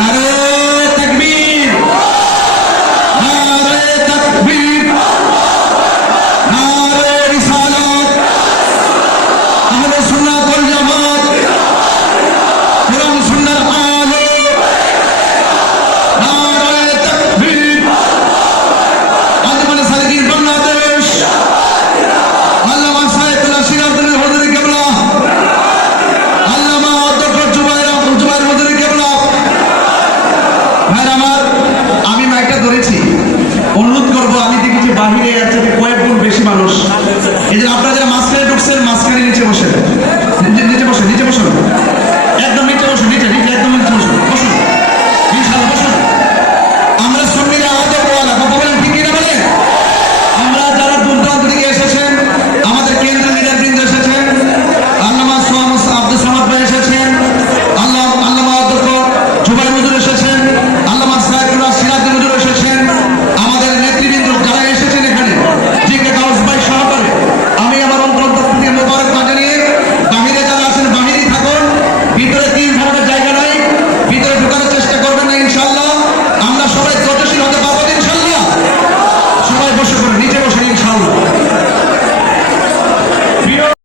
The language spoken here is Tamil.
나는 மரமா